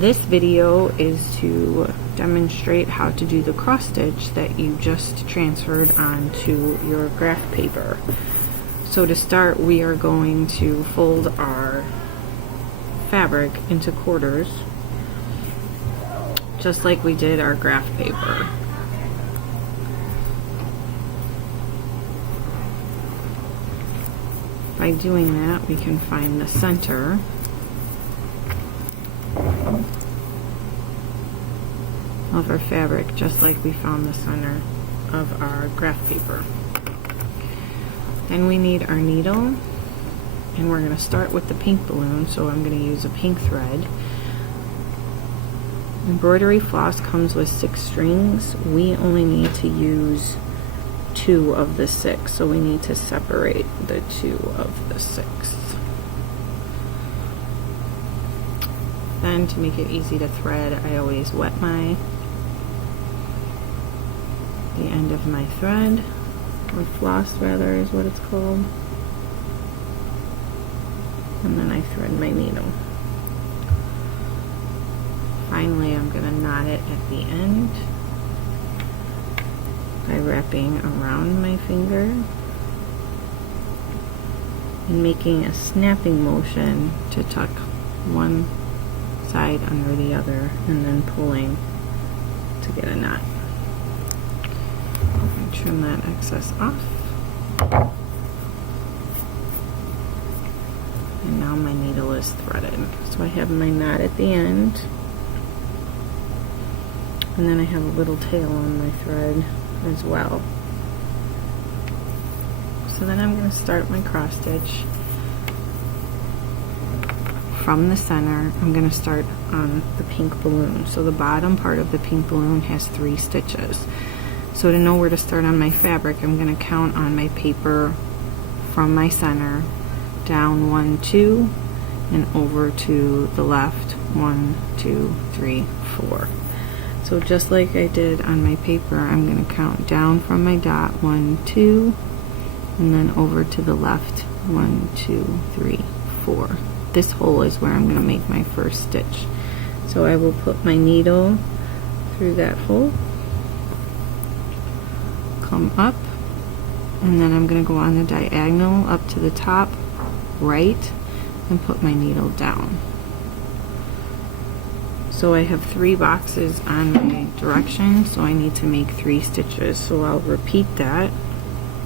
This video is to demonstrate how to do the cross stitch that you just transferred onto your graph paper. So to start, we are going to fold our fabric into quarters, just like we did our graph paper. By doing that, we can find the center of our fabric, just like we found the center of our graph paper. Then we need our needle, and we're going to start with the pink balloon, so I'm going to use a pink thread. Embroidery floss comes with 6 strings. We only need to use 2 of the 6, so we need to separate the 2 of the 6. Then, to make it easy to thread, I always wet the end of my thread, or floss rather is what it's called, and then I thread my needle. Finally, I'm going to knot it at the end by wrapping around my finger and making a snapping motion to tuck one side under the other and then pulling to get a knot. Trim that excess off. And now my needle is threaded. So I have my knot at the end, and then I have a little tail on my thread as well. So then I'm going to start my cross stitch from the center. I'm going to start on the pink balloon. So the bottom part of the pink balloon has 3 stitches. So to know where to start on my fabric, I'm going to count on my paper from my center down 1, 2, and over to the left 1, 2, 3, 4. So just like I did on my paper, I'm going to count down from my dot 1, 2, and then over to the left 1, 2, 3, 4. This hole is where I'm going to make my first stitch. So I will put my needle through that hole, come up, and then I'm going to go on the diagonal up to the top right and put my needle down. So I have 3 boxes on my direction, so I need to make 3 stitches. So I'll repeat that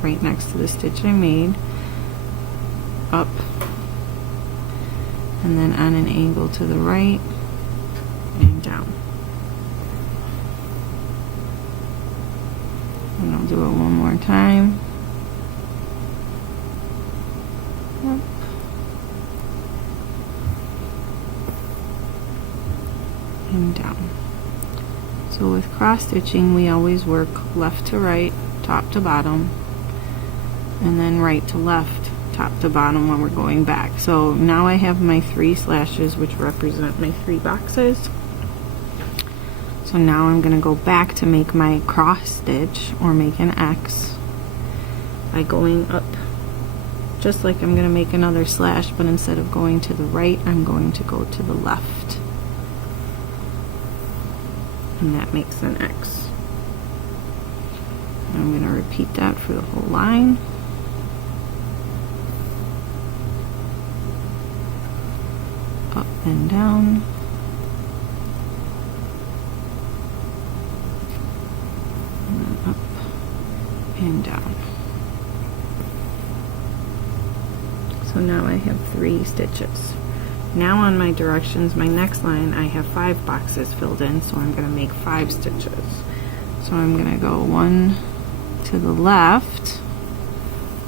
right next to the stitch I made, up, and then on an angle to the right and down. And I'll do it one more time. Up. And down. So with cross stitching, we always work left to right, top to bottom, and then right to left, top to bottom when we're going back. So now I have my 3 slashes, which represent my 3 boxes. So now I'm going to go back to make my cross stitch, or make an X, by going up, just like I'm going to make another slash, but instead of going to the right, I'm going to go to the left, and that makes an X. And I'm going to repeat that for the whole line. Up and down. Up and down. So now I have 3 stitches. Now on my directions, my next line, I have 5 boxes filled in, so I'm going to make 5 stitches. So I'm going to go 1 to the left,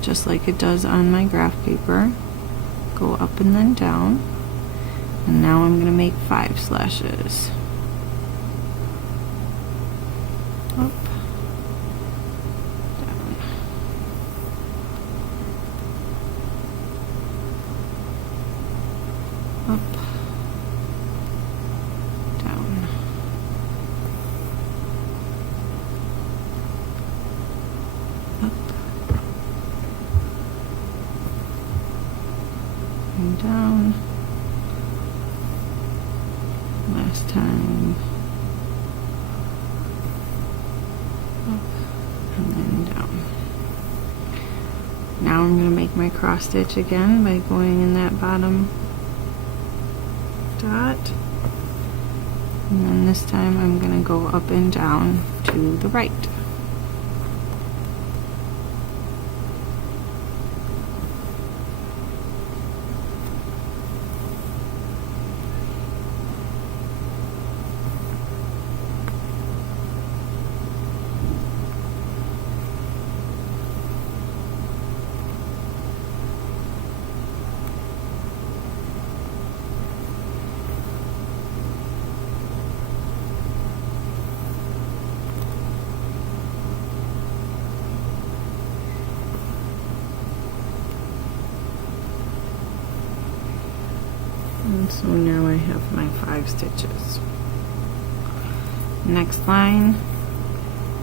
just like it does on my graph paper, go up and then down, and now I'm going to make 5 slashes. Up, down, up, down, up, and down. this time. Up and then down. Now I'm going to make my cross stitch again by going in that bottom dot. And then this time I'm going to go up and down to the right. And so now I have my 5 stitches. Next line,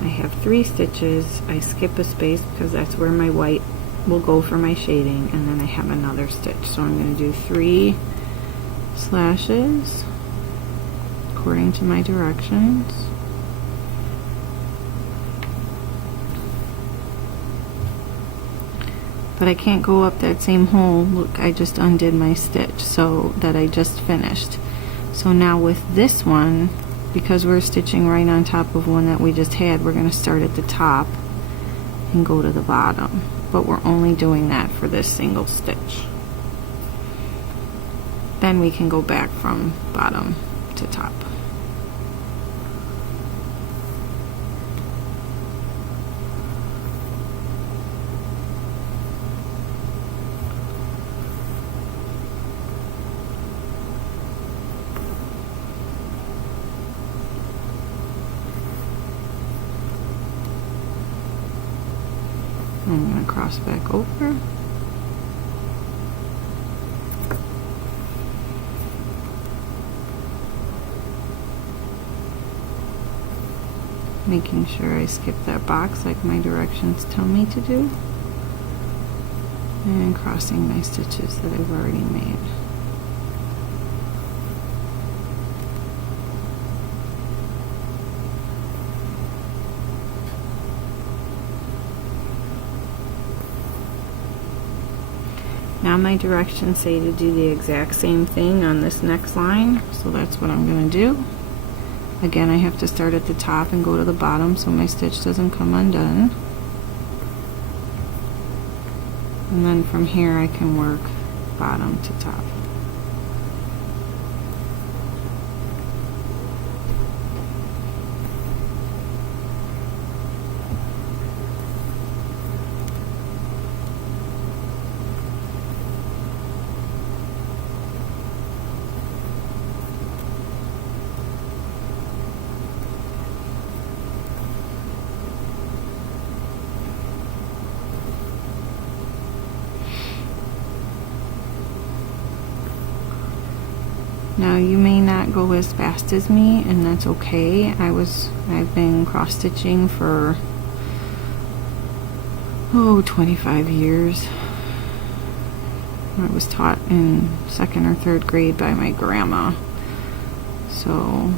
I have 3 stitches. I skip a space because that's where my white will go for my shading, and then I have another stitch. So I'm going to do 3 slashes according to my directions. But I can't go up that same hole. Look, I just undid my stitch so that I just finished. So now with this one, because we're stitching right on top of one that we just had, we're going to start at the top and go to the bottom. But we're only doing that for this single stitch. Then we can go back from bottom to top. I'm going to cross back over. Making sure I skip that box like my directions tell me to do. And crossing my stitches that I've already made. Now my directions say to do the exact same thing on this next line, so that's what I'm going to do. Again, I have to start at the top and go to the bottom so my stitch doesn't come undone. And then from here I can work bottom to top. Now you may not go as fast as me, and that's okay. I've been cross stitching for 25 years. I was taught in 2nd or 3rd grade by my grandma. So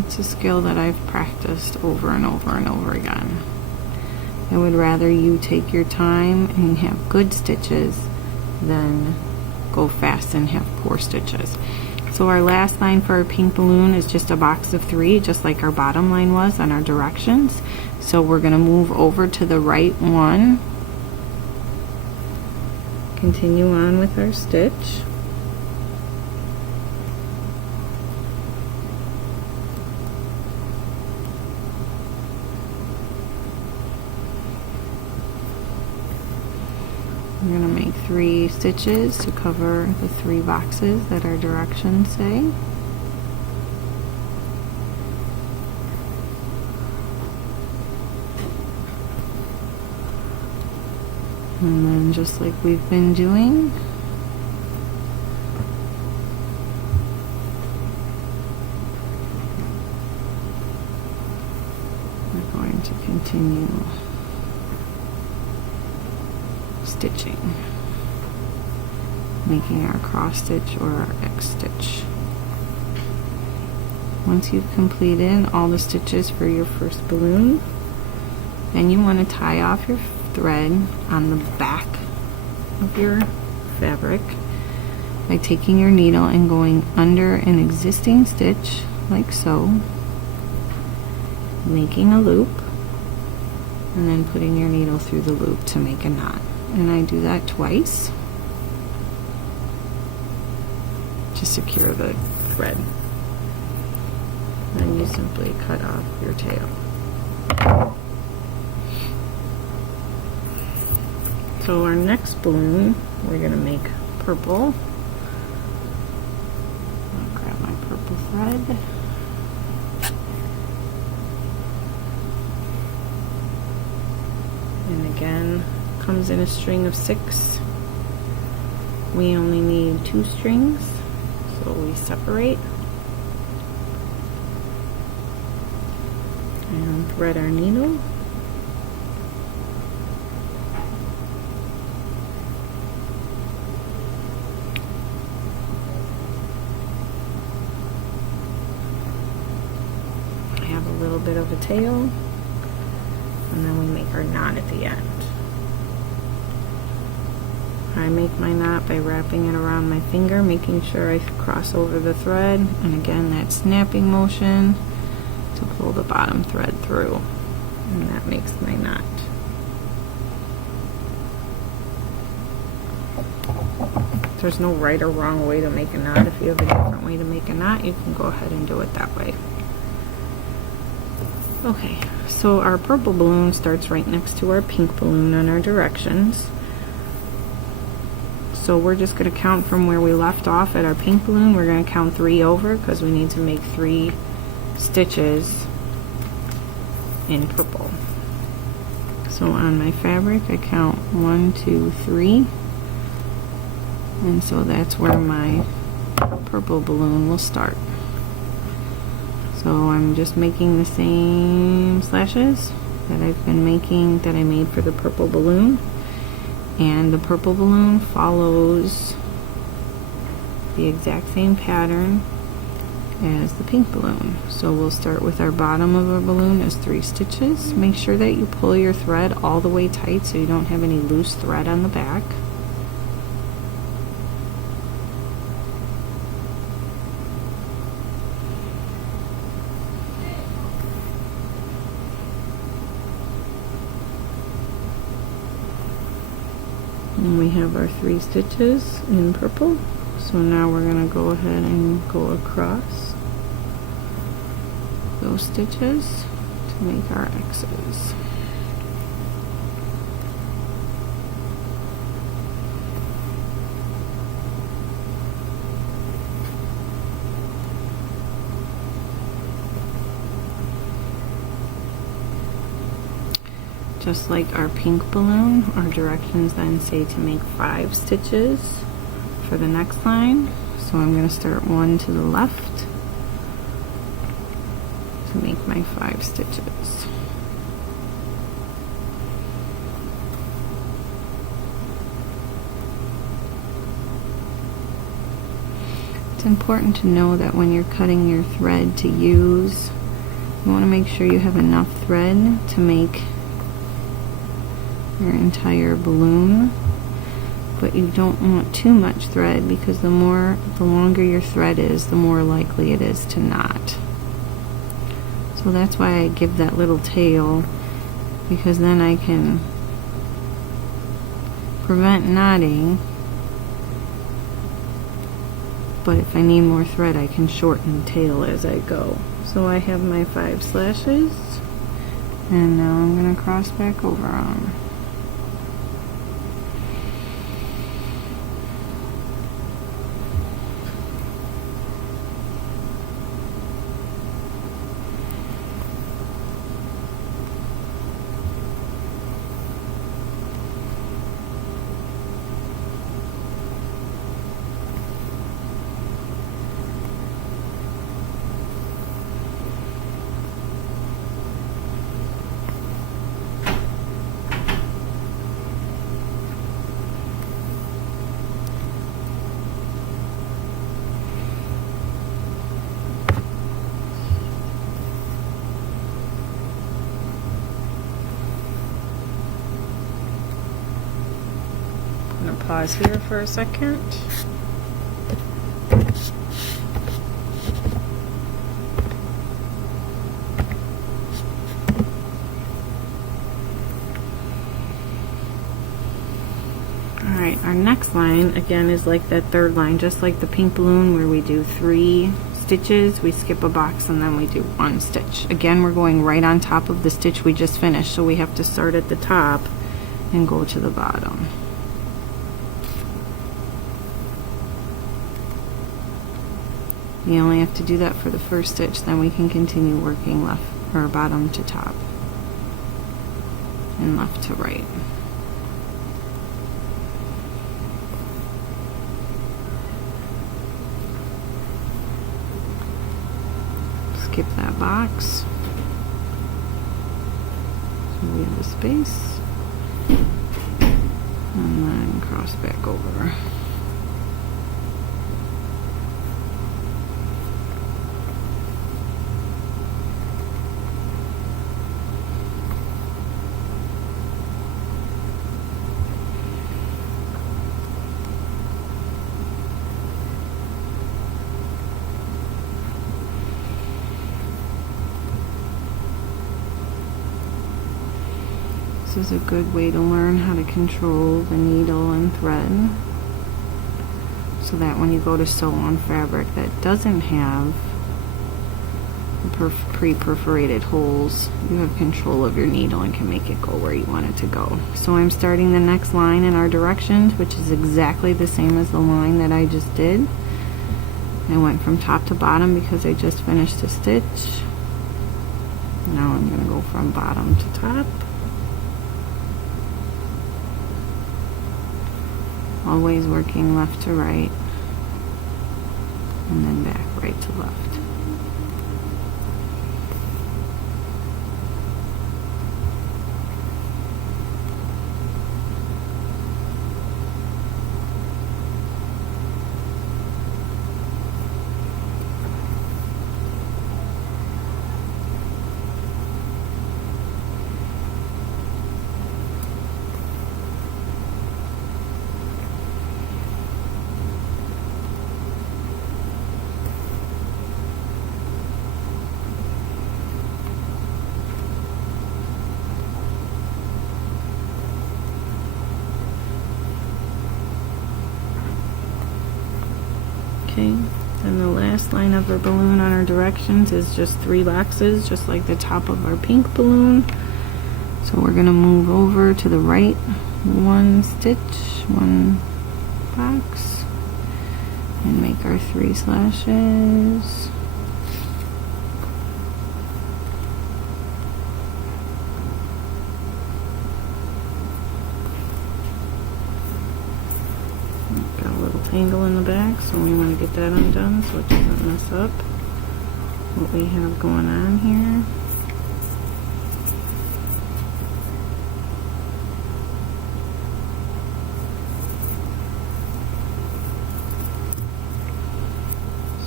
it's a skill that I've practiced over and over and over again. I would rather you take your time and have good stitches than go fast and have poor stitches. So our last line for our pink balloon is just a box of 3, just like our bottom line was on our directions. So we're going to move over to the right one. Continue on with our stitch. We're going to make 3 stitches to cover the 3 boxes that our directions say. And then just like we've been doing, we're going to continue stitching, making our cross stitch or our X stitch. once you've completed all the stitches for your first balloon, then you want to tie off your thread on the back of your fabric by taking your needle and going under an existing stitch like so, making a loop, and then putting your needle through the loop to make a knot. And I do that twice to secure the thread. Then you simply cut off your tail. So our next balloon, we're going to make purple. I'll grab my purple thread. And again, comes in a string of 6. We only need 2 strings, so we separate and thread our needle. Have a little bit of a tail, and then we make our knot at the end. I make my knot by wrapping it around my finger, making sure I cross over the thread, and again that snapping motion to pull the bottom thread through, and that makes my knot. There's no right or wrong way to make a knot. If you have a different way to make a knot, you can go ahead and do it that way. Okay, so our purple balloon starts right next to our pink balloon on our directions. So we're just going to count from where we left off at our pink balloon. We're going to count 3 over because we need to make 3 stitches in purple. So on my fabric I count 1, 2, 3, and so that's where my purple balloon will start. So I'm just making the same slashes that I've been making, that I made for the purple balloon, and the purple balloon follows the exact same pattern as the pink balloon. So we'll start with our bottom of our balloon as 3 stitches. Make sure that you pull your thread all the way tight so you don't have any loose thread on the back. And we have our 3 stitches in purple. So now we're going to go ahead and go across those stitches to make our X's. Just like our pink balloon, our directions then say to make 5 stitches for the next line. So I'm going to start 1 to the left to make my 5 stitches. It's important to know that when you're cutting your thread to use, you want to make sure you have enough thread to make your entire balloon, but you don't want too much thread because the longer your thread is, the more likely it is to knot. So that's why I give that little tail, because then I can prevent knotting, but if I need more thread I can shorten the tail as I go. So I have my 5 slashes, and now I'm going to cross back over them. pause here for a second. Alright, our next line again is like that third line, just like the pink balloon where we do 3 stitches, we skip a box and then we do 1 stitch. Again, we're going right on top of the stitch we just finished, so we have to start at the top and go to the bottom. You only have to do that for the first stitch, then we can continue working left or bottom to top and left to right. Skip that box so we have a space, and then cross back over. This is a good way to learn how to control the needle and thread, so that when you go to sew on fabric that doesn't have pre-perforated holes, you have control of your needle and can make it go where you want it to go. So I'm starting the next line in our directions, which is exactly the same as the line that I just did. I went from top to bottom because I just finished a stitch. Now I'm going to go from bottom to top. Always working left to right, and then back right to left. Okay, and the last line of our balloon on our directions is just 3 boxes, just like the top of our pink balloon. So we're going to move over to the right 1 stitch, 1 box, and make our 3 slashes. Got a little tangle in the back, so we want to get that undone so it doesn't mess up what we have going on here.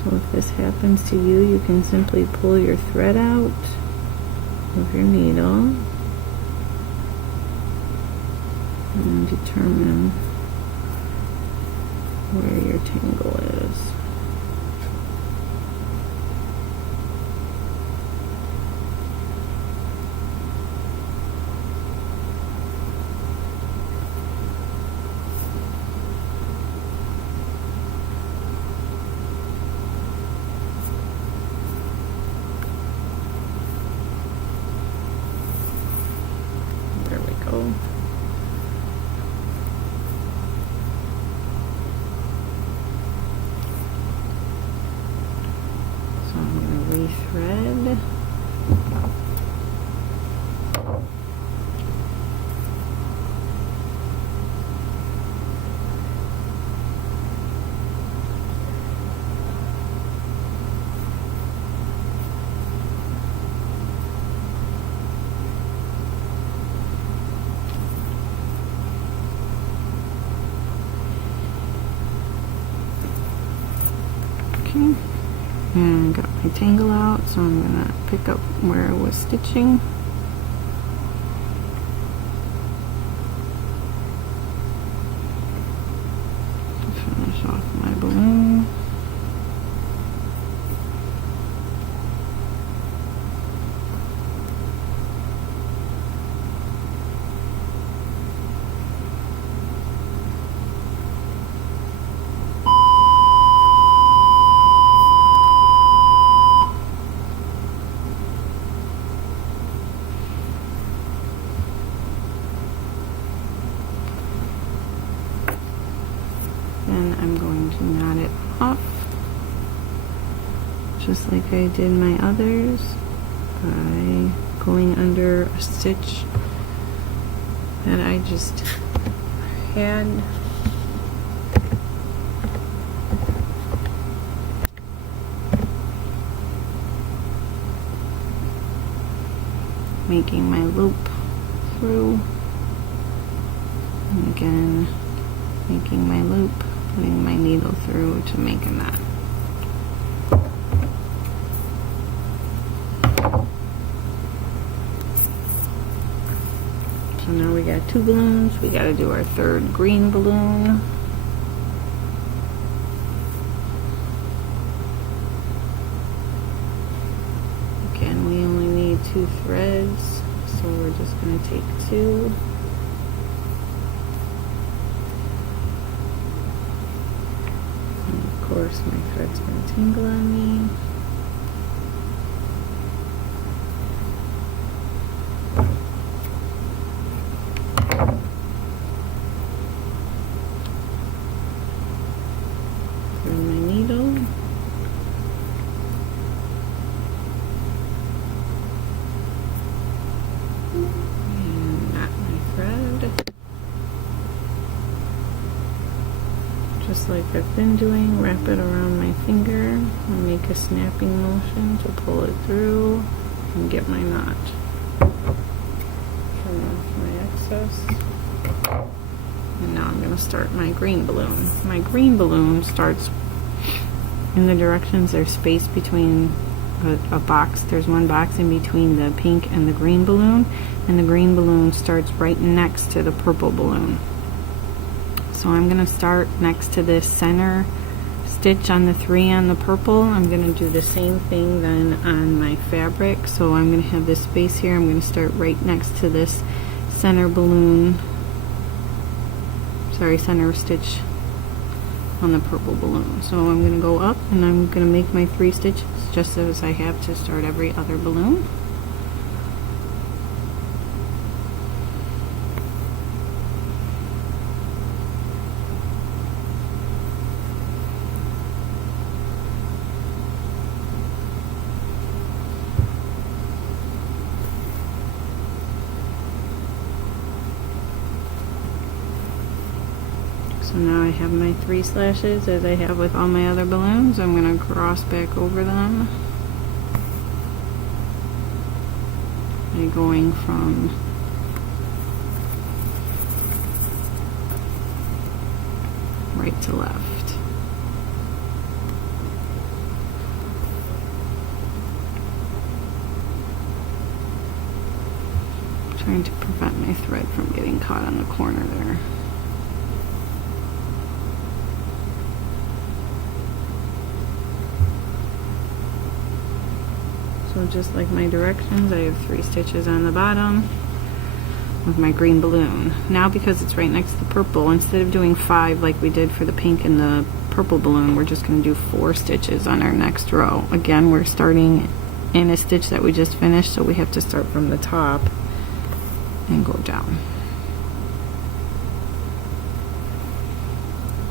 So if this happens to you, you can simply pull your thread out of your needle and determine where your tangle is. There we go. Thread. Okay. And got my tangle out, so I'm going to pick up where I was stitching. just like I did my others, by going under a stitch that I just had. Making my loop through, and again making my loop, putting my needle through to make a knot. So now we got 2 balloons. We got to do our 3rd green balloon. Again, we only need 2 threads, so we're just going to take 2. And of course, my thread's going to tingle on me. Through my needle. And knot my thread. Just like I've been doing, wrap it around my finger and make a snapping motion to pull it through and get my knot. Turn off my excess. And now I'm going to start my green balloon. My green balloon starts in the directions. There's space between a box. There's one box in between the pink and the green balloon, and the green balloon starts right next to the purple balloon. So I'm going to start next to this center stitch on the 3 on the purple. I'm going to do the same thing then on my fabric. So I'm going to have this space here. I'm going to start right next to this center balloon, center stitch on the purple balloon. So I'm going to go up and I'm going to make my 3 stitches just as I have to start every other balloon. So now I have my 3 slashes as I have with all my other balloons. I'm going to cross back over them by going from right to left. Trying to prevent my thread from getting caught on the corner there. So just like my directions, I have 3 stitches on the bottom with my green balloon. Now because it's right next to the purple, instead of doing 5 like we did for the pink and the purple balloon, we're just going to do 4 stitches on our next row. Again, we're starting in a stitch that we just finished, so we have to start from the top and go down.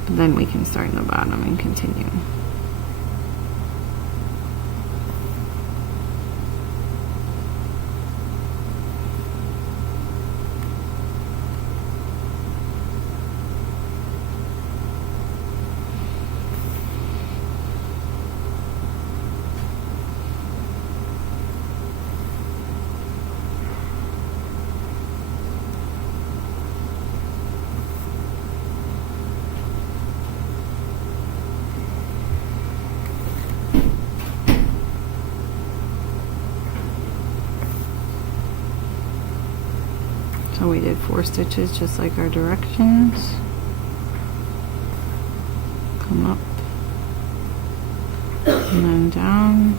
But then we can start in the bottom and continue. So we did 4 stitches just like our directions. Come up and then down,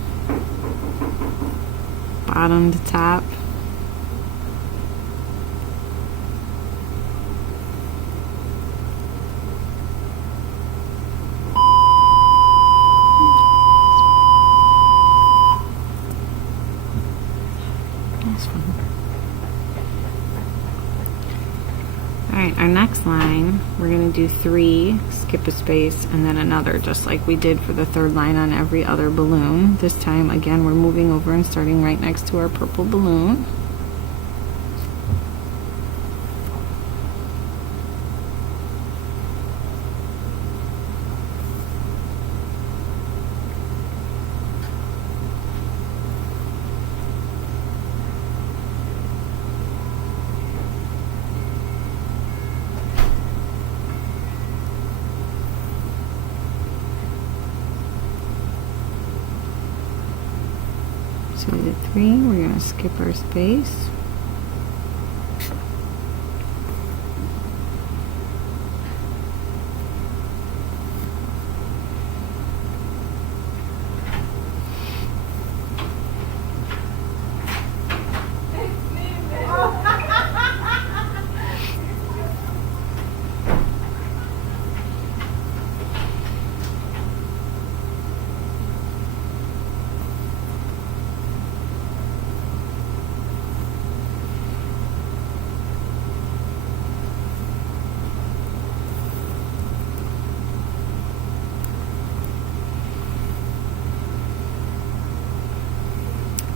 bottom to top. Alright, our next next line, we're going to do 3, skip a space, and then another, just like we did for the third line on every other balloon. This time, again, we're moving over and starting right next to our purple balloon. So we did 3, we're going to skip our space.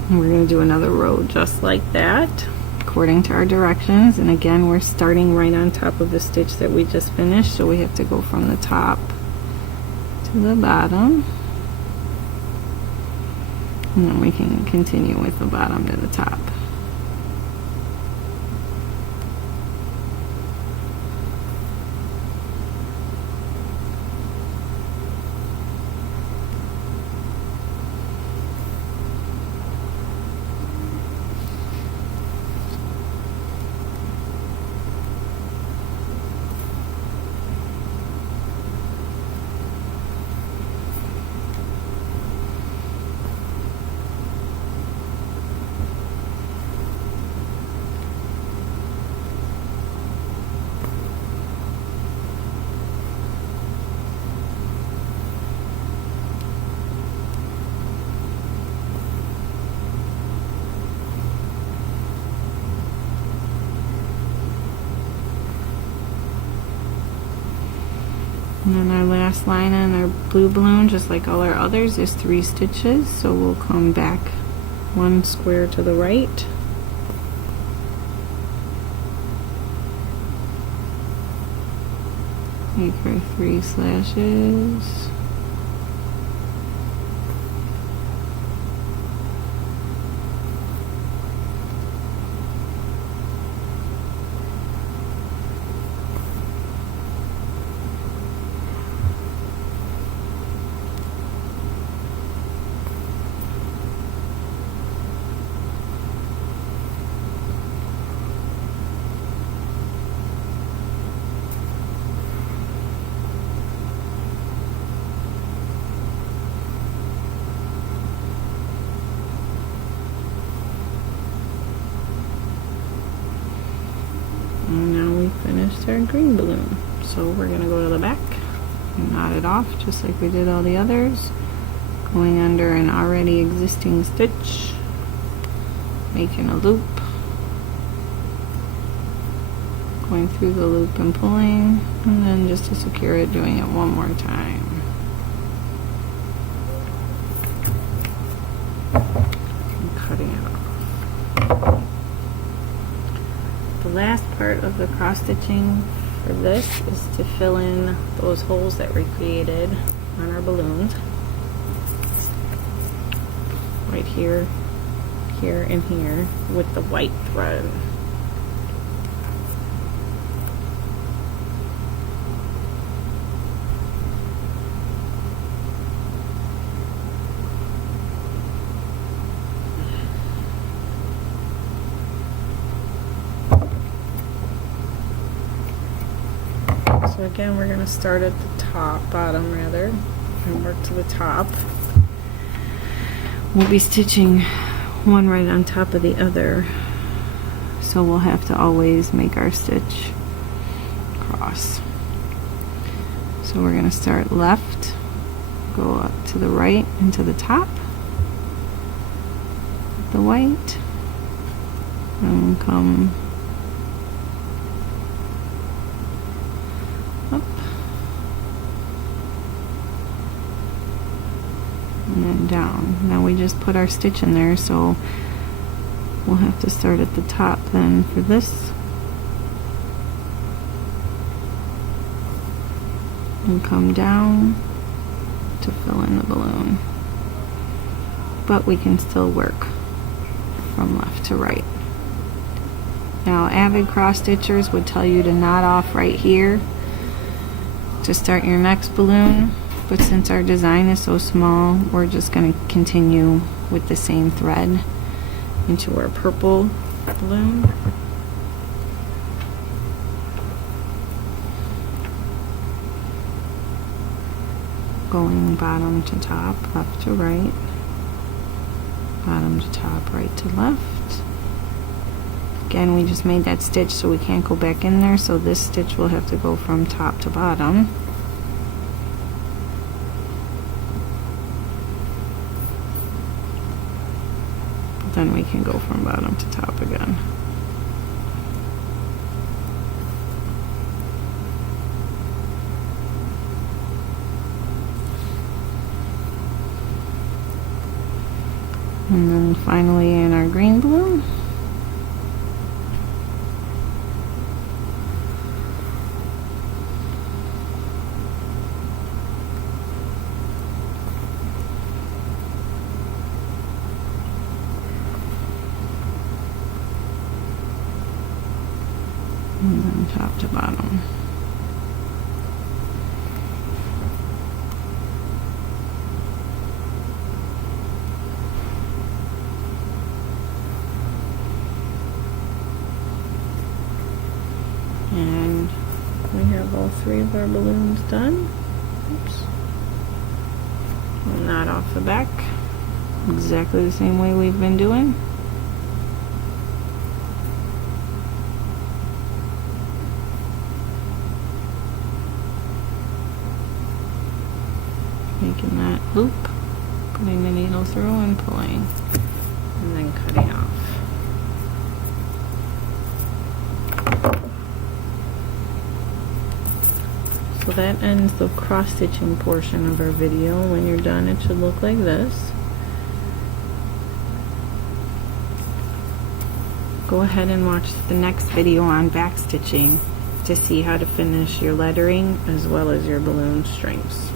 And we're going to do another row just like that, according to our directions. And again, we're starting right on top of the stitch that we just finished, so we have to go from the top to the bottom. And then we can continue with the bottom to the top. And then our last line on our blue balloon, just like all our others, is 3 stitches. So we'll come back 1 square to the right. Make our 3 slashes. And now we finished our green balloon. So we're going to go to the back and knot it off just like we did all the others. Going under an already existing stitch, making a loop, going through the loop and pulling, and then just to secure it, doing it one more time. And cutting it off. The last part of the cross stitching for this is to fill in those holes that we created on our balloons. Right here, here, and here with the white thread. So again, we're going to start at the top, bottom rather, and work to the top. We'll be stitching one right on top of the other, so we'll have to always make our stitch cross. So we're going to start left, go up to the right and to the top, the white, and come and down. Now we just put our stitch in there, so we'll have to start at the top then for this. And come down to fill in the balloon. But we can still work from left to right. Now, avid cross stitchers would tell you to knot off right here to start your next balloon, but since our design is so small, we're just going to continue with the same thread into our purple balloon. Going bottom to top, left to right, bottom to top, right to left. Again, we just made that stitch, so we can't go back in there, so this stitch will have to go from top to bottom. Then we can go from bottom to top again. And then finally in our green balloon. And then top to bottom. And we have all three of our balloons done. Oops. We'll knot off the back exactly the same way we've been doing. Making that loop, putting the needle through and pulling, and then cutting off. So that ends the cross-stitching portion of our video. When you're done, it should look like this. Go ahead and watch the next video on back stitching to see how to finish your lettering as well as your balloon strings.